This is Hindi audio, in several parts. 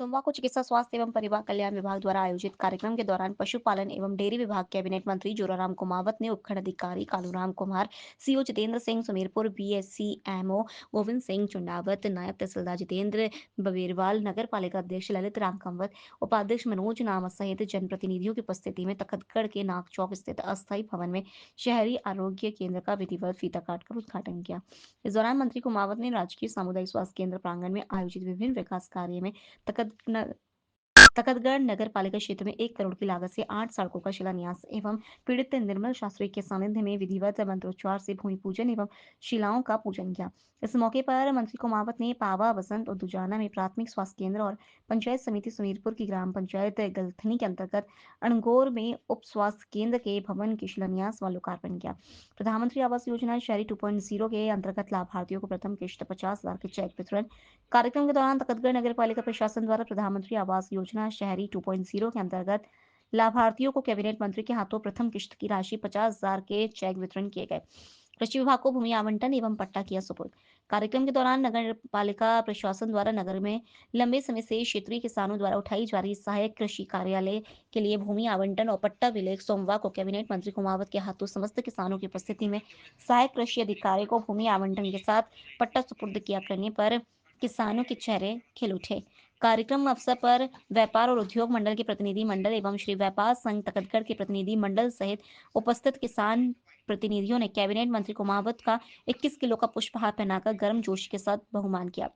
सोमवार को चिकित्सा स्वास्थ्य एवं परिवार कल्याण विभाग द्वारा आयोजित कार्यक्रम के दौरान पशुपालन एवं डेयरी विभाग कैबिनेट मंत्री जोराराम कुमावत ने उपखंड अधिकारी Kaluram Kumar, CO Jitendra Singh Sumerpur, BSC MO Govind Singh Chundawat, नायब तहसीलदार जितेंद्र बबेरवाल, नगर पालिका अध्यक्ष ललित राम कंवत, उपाध्यक्ष मनोज नाम सहित जनप्रतिनिधियों की उपस्थिति में तखतगढ़ के नाग चौक स्थित अस्थायी भवन में शहरी आरोग्य केंद्र का विधिवत फीता काटकर उद्घाटन किया। इस दौरान मंत्री कुमावत ने राजकीय सामुदायिक स्वास्थ्य केंद्र प्रांगण में आयोजित विभिन्न विकास कार्य में तकत तखतगढ़ नगर पालिका क्षेत्र में 1 करोड़ की लागत से 8 सड़कों का शिलान्यास एवं पीड़ित निर्मल शास्त्री के सानिध्य में विधिवत मंत्रोच्चार से भूमि पूजन एवं शिलाओं का पूजन किया। इस मौके पर मंत्री कुमावत ने पावा, बसंत और दुजाना में प्राथमिक स्वास्थ्य केंद्र और पंचायत समिति सुमेरपुर की ग्राम पंचायत गलथनी के अंतर्गत अणगोर में उप स्वास्थ्य केंद्र के भवन की शिलान्यास व लोकार्पण किया। प्रधानमंत्री आवास योजना शहरी 2.0 के अंतर्गत लाभार्थियों को प्रथम किश्त 50,000 के चेक वितरण। कार्यक्रम के दौरान तखतगढ़ नगर पालिका प्रशासन द्वारा प्रधानमंत्री आवास योजना शहरी 2.0 के अंतर्गत लाभार्थियों को कैबिनेट मंत्री के हाथों प्रथम किश्त की राशि 50,000 के चेक वितरण किए गए। कृषि विभाग को भूमि आवंटन एवं पट्टा किया सुपुर्द। कार्यक्रम के दौरान नगर पालिका प्रशासन द्वारा नगर में लंबे समय से क्षेत्रीय किसानों द्वारा उठाई जा रही सहायक कृषि कार्यालय के लिए भूमि आवंटन और पट्टा विलेख सोमवार को कैबिनेट मंत्री कुमावत के हाथों समस्त किसानों की उपस्थिति में सहायक कृषि अधिकारी को भूमि आवंटन के साथ पट्टा सुपुर्द किया करने पर किसानों के चेहरे खिल उठे। कार्यक्रम अवसर पर व्यापार और उद्योग मंडल के प्रतिनिधि मंडल एवं श्री व्यापार संघ तखतगढ़ के प्रतिनिधि मंडल सहित उपस्थित किसान प्रतिनिधियों ने कैबिनेट मंत्री कुमावत का 21 किलो का पुष्पहार पहनाकर गर्म जोश के साथ बहुमान किया।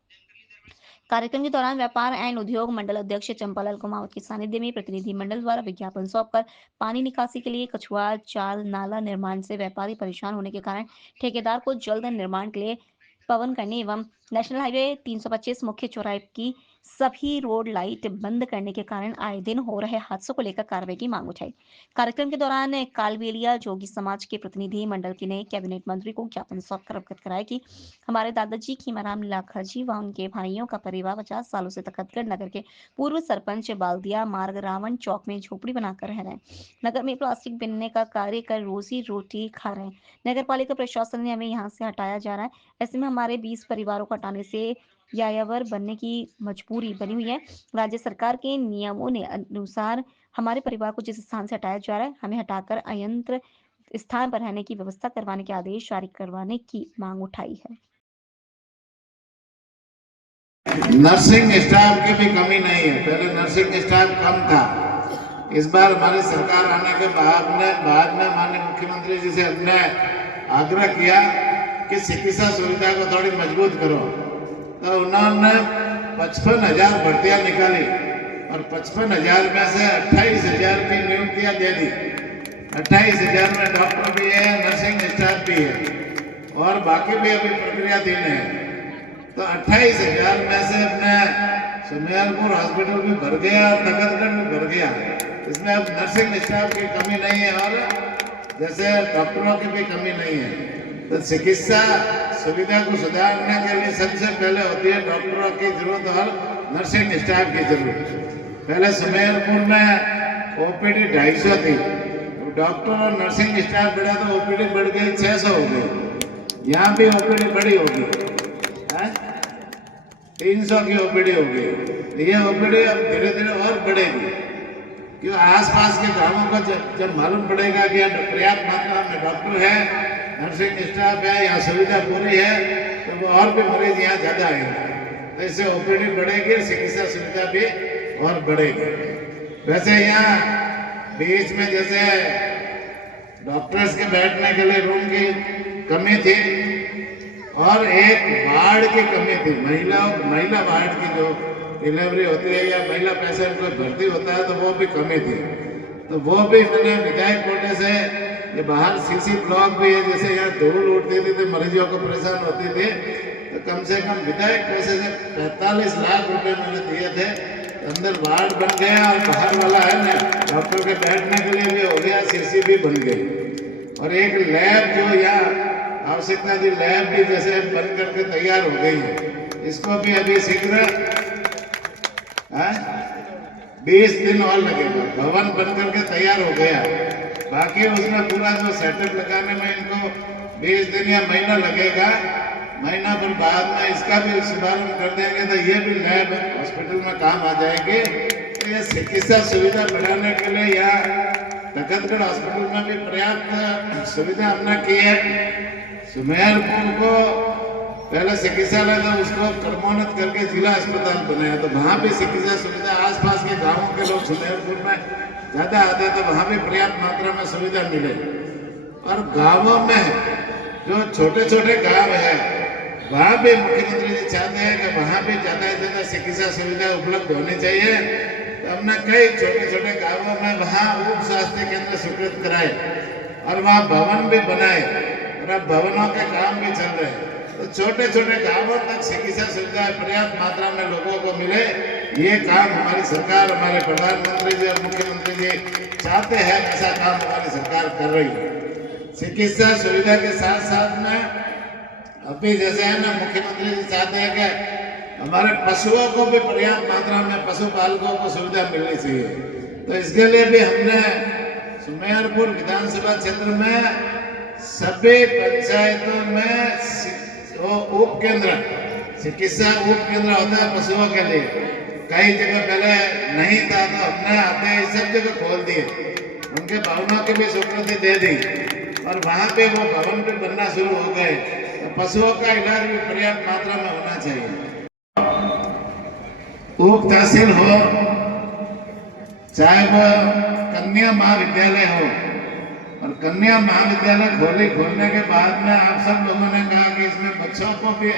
कार्यक्रम के दौरान व्यापार एवं उद्योग मंडल अध्यक्ष चंपालाल कुमावत के सानिध्य में प्रतिनिधि मंडल द्वारा विज्ञापन सौंपकर पानी निकासी के लिए कछुआ चाल नाला निर्माण से व्यापारी परेशान होने के कारण ठेकेदार को जल्द निर्माण के लिए पवन करने एवं नेशनल हाईवे 325 मुख्य चौराहे की सभी रोड लाइट बंद करने के कारण आए दिन हो रहे हादसों को लेकर कार्रवाई की मांग उठाई। कार्यक्रम के दौरान कालबेलिया जोगी समाज के प्रतिनिधि मंडल के ने कैबिनेट मंत्री को ज्ञापन सौंपकर अवगत कराया कि हमारे दादाजी खीमाराम लाखरजी व उनके भाइयों का परिवार 50 सालों से तखतगढ़ नगर के पूर्व सरपंच बाल्दिया मार्ग रावण चौक में झोपड़ी बनाकर रह रहे हैं। नगर में प्लास्टिक बिनने का कार्य कर रोजी रोटी खा रहे हैं। नगर पालिका प्रशासन ने हमें यहाँ से हटाया जा रहा है। ऐसे में हमारे 20 परिवारों को हटाने से यायावर बनने की मजबूरी बनी हुई है। राज्य सरकार के नियमों ने अनुसार हमारे परिवार को जिस स्थान से हटाया जा रहा है, हमें हटाकर अयंत्र स्थान पर रहने की व्यवस्था करवाने के आदेश जारी करवाने की मांग उठाई है। नर्सिंग स्टाफ की भी कमी नहीं है। पहले नर्सिंग स्टाफ कम था। इस बार हमारी सरकार आने के बाद में माननीय मुख्यमंत्री जी से हमने आग्रह किया कि चिकित्सा सुविधा को थोड़ी मजबूत करो, तो उन्होंने 55,000 भर्तियां निकाली और 55,000 में से 28,000 की नियुक्तियां दे दी। 28,000 में डॉक्टर भी है, नर्सिंग स्टाफ भी है और बाकी भी अभी प्रक्रियाधीन है। तो 28,000 में से अपने सुमेरपुर हॉस्पिटल भी भर गया और तखतगढ़ भी भर गया। इसमें अब नर्सिंग स्टाफ की कमी नहीं है और जैसे डॉक्टरों की भी कमी नहीं है। तो चिकित्सा सुविधा को सुधारने के लिए सबसे पहले होती है डॉक्टरों की जरूरत और नर्सिंग स्टाफ की जरूरत। पहले सुमेरपुर में ओपीडी 250 थी, डॉक्टर और नर्सिंग स्टाफ बढ़ा तो ओपीडी बढ़ गई 600 हो गई। यहाँ भी ओपीडी बड़ी होगी, 300 की ओपीडी होगी। ये ओपीडी अब धीरे धीरे और बढ़ेगी, क्यों आसपास के गांवों को जब मालूम पड़ेगा कि यहाँ पर्याप्त मात्रा में डॉक्टर है, नर्सिंग स्टाफ है, यहाँ सुविधा पूरी है, तो वो और भी मरीज यहाँ ज़्यादा आएंगे। तो इससे ओपीडी बढ़ेगी, चिकित्सा सुविधा भी और बढ़ेगी। वैसे यहाँ बीच में जैसे डॉक्टर्स के बैठने के लिए रूम की कमी थी और एक वार्ड की कमी थी। महिला वार्ड की जो डिलीवरी होती है या महिला पेशेंट कोई भर्ती होता है तो वो भी कमी थी। तो वो भी मैंने विधायक कोटे से ये बाहर सीसी ब्लॉक भी है, जैसे यहाँ धूल उठती थी तो मरीजों को परेशान होती थी, तो कम से कम विधायक पैसे से 45 लाख रुपए मैंने दिए थे। अंदर वार्ड बन गया और बाहर वाला है ना डॉक्टर के बैठने के लिए भी हो गया, सीसी भी बन गई। और एक लैब जो यहाँ आवश्यकता थी, लैब भी जैसे बन करके तैयार हो गई है। इसको भी अभी शीघ्र 20 दिन और लगेगा। भवन बन करके तैयार हो गया, बाकी उसमें पूरा जो सेटअप लगाने में इनको 20 दिन या महीना लगेगा। महीना भर बाद में इसका भी शुभारंभ कर देंगे तो ये भी लैब हॉस्पिटल में काम आ जाएगी। तो ये चिकित्सा सुविधा बढ़ाने के लिए यहाँ तखतगढ़ हॉस्पिटल में भी पर्याप्त सुविधा हमने की है। सुमेरपुर को पहले चिकित्सालय था, उसको क्रमोन्नत करके जिला अस्पताल बनाया, तो वहाँ भी चिकित्सा सुविधा आसपास के गांवों के लोग सुमेरपुर में ज्यादा आते तो वहाँ भी पर्याप्त मात्रा में सुविधा मिले। और गांवों में जो छोटे छोटे गांव है वहाँ भी मुख्यमंत्री जी चाहते हैं कि वहाँ भी ज्यादा से ज्यादा चिकित्सा सुविधा उपलब्ध होनी चाहिए। तो हमने कई छोटे छोटे गांवों में वहाँ उप स्वास्थ्य केंद्र स्वीकृत कराए और वहाँ भवन भी बनाए और अब भवनों के काम भी चल रहे हैं। तो छोटे छोटे गांवों तक चिकित्सा सुविधा पर्याप्त मात्रा में लोगों को मिले, ये काम हमारी सरकार, हमारे प्रधानमंत्री जी और मुख्यमंत्री जी चाहते हैं। ऐसा काम हमारी सरकार कर रही है। चिकित्सा सुविधा के साथ साथ में अभी जैसे है ना, मुख्यमंत्री जी चाहते हैं कि हमारे पशुओं को भी पर्याप्त मात्रा में पशुपालकों को सुविधा मिलनी चाहिए। तो इसके लिए भी हमने सुमेरपुर विधानसभा क्षेत्र में सभी पंचायतों में उप केंद्र, चिकित्सा उप केंद्र होता है पशुओं के लिए। कई जगह पहले नहीं था तो हमने आते ही सब जगह खोल दिए, उनके भवनों की भी स्वीकृति दे दी और वहाँ पे वो भवन भी बनना शुरू हो गए। तो पशुओं का इलाज भी पर्याप्त मात्रा में होना चाहिए। उप तहसील हो चाहे वो कन्या महाविद्यालय हो, और कन्या महाविद्यालय खोलने के बाद में आप सब लोगों ने कहा कि इसमें बच्चों को भी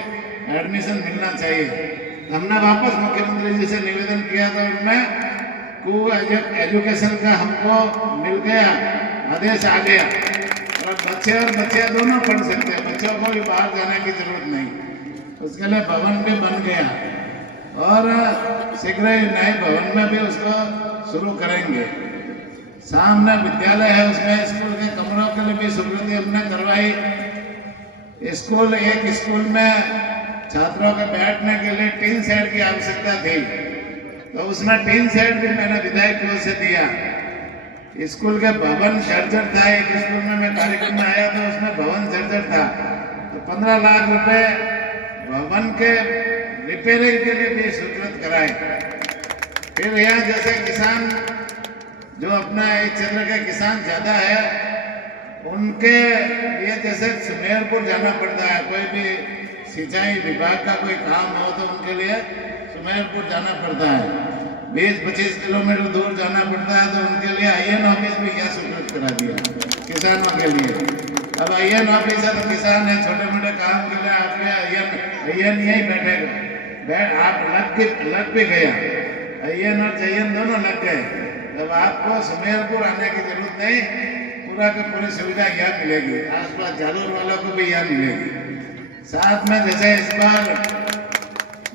एडमिशन मिलना चाहिए। हमने वापस मुख्यमंत्री जी से निवेदन किया तो उनमें एजुकेशन का हमको मिल गया, आदेश आ गया और बच्चे दोनों पढ़ सकते हैं, बच्चों को भी बाहर जाने की जरूरत नहीं। उसके लिए भवन भी बन गया और शीघ्र ही नए भवन में भी उसको शुरू करेंगे। सामने विद्यालय है, उसमें स्कूल के कमरों के लिए भी स्वीकृति हमने करवाई। एक स्कूल में छात्रों के बैठने के लिए टीन शेड की आवश्यकता थी, तो उसमें टीन शेड भी मैंने विधायक कोष से दिया। स्कूल के भवन जर्जर था, एक स्कूल में मैं कार्यक्रम में आया तो उसमें भवन जर्जर था, तो 15 लाख रुपए भवन के रिपेयरिंग के लिए भी स्वीकृत कराए। फिर यहाँ जैसे किसान जो अपना इस क्षेत्र के किसान ज्यादा है, उनके लिए जैसे सुमेरपुर जाना पड़ता है, कोई भी सिंचाई विभाग का कोई काम हो तो उनके लिए सुमेरपुर जाना पड़ता है। 20-25 किलोमीटर दूर जाना पड़ता है, तो उनके लिए IN ऑफिस भी क्या स्वीकृत करा दिया किसानों के लिए। अब IN ऑफिस है तो किसान है, छोटे मोटे काम के लिए आपके IN यही बैठेगा, आप लग भी गया, IN और JN दोनों लग गए। तब आपको सुमेरपुर आने की जरूरत नहीं, पूरा की पूरी सुविधा यहाँ मिलेगी, आसपास जालौर वालों को भी यहाँ मिलेगी। साथ में जैसे इस बार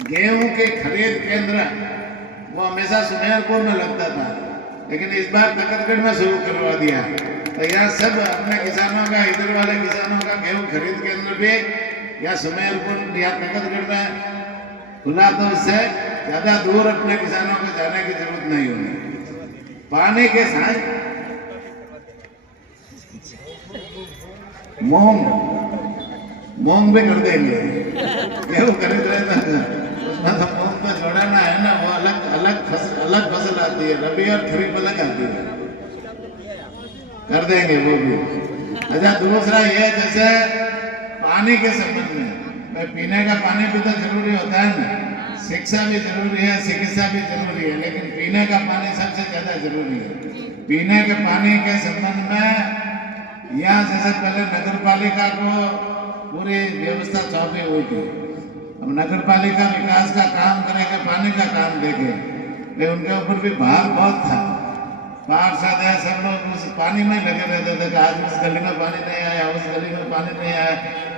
गेहूं के खरीद केंद्र वो हमेशा सुमेरपुर में लगता था, लेकिन इस बार तखतगढ़ में शुरू करवा दिया। तो यहाँ सब अपने किसानों का, इधर वाले किसानों का गेहूं खरीद केंद्र भी या सुमेरपुर या तखतगढ़ में खुला, तो उससे ज्यादा दूर अपने किसानों को जाने की जरूरत नहीं होगी। पानी के साथ मूंग भी कर देंगे, गेहूं खरीद रहे थे उसमें तो मूंग तो जोड़ना है ना, वो अलग फसल आती है, रबी और खरीफ अलग आती है, कर देंगे वो भी। अच्छा, दूसरा ये जैसे पानी के संबंध में, पीने का पानी भी तो जरूरी होता है ना, शिक्षा भी जरूरी है, चिकित्सा भी जरूरी है, लेकिन पीने का पानी सबसे ज्यादा जरूरी है। पीने के पानी के संबंध में यहाँ जैसे पहले नगर पालिका को पूरी व्यवस्था सौंपी हुई थी, अब नगर पालिका विकास का काम करेगा, पानी का काम देखे, लेकिन उनके ऊपर भी भार बहुत था। पार्षद है, सब लोग उस पानी में लगे रहते थे, आज उस गली में पानी नहीं आया, उस गली में पानी नहीं आया।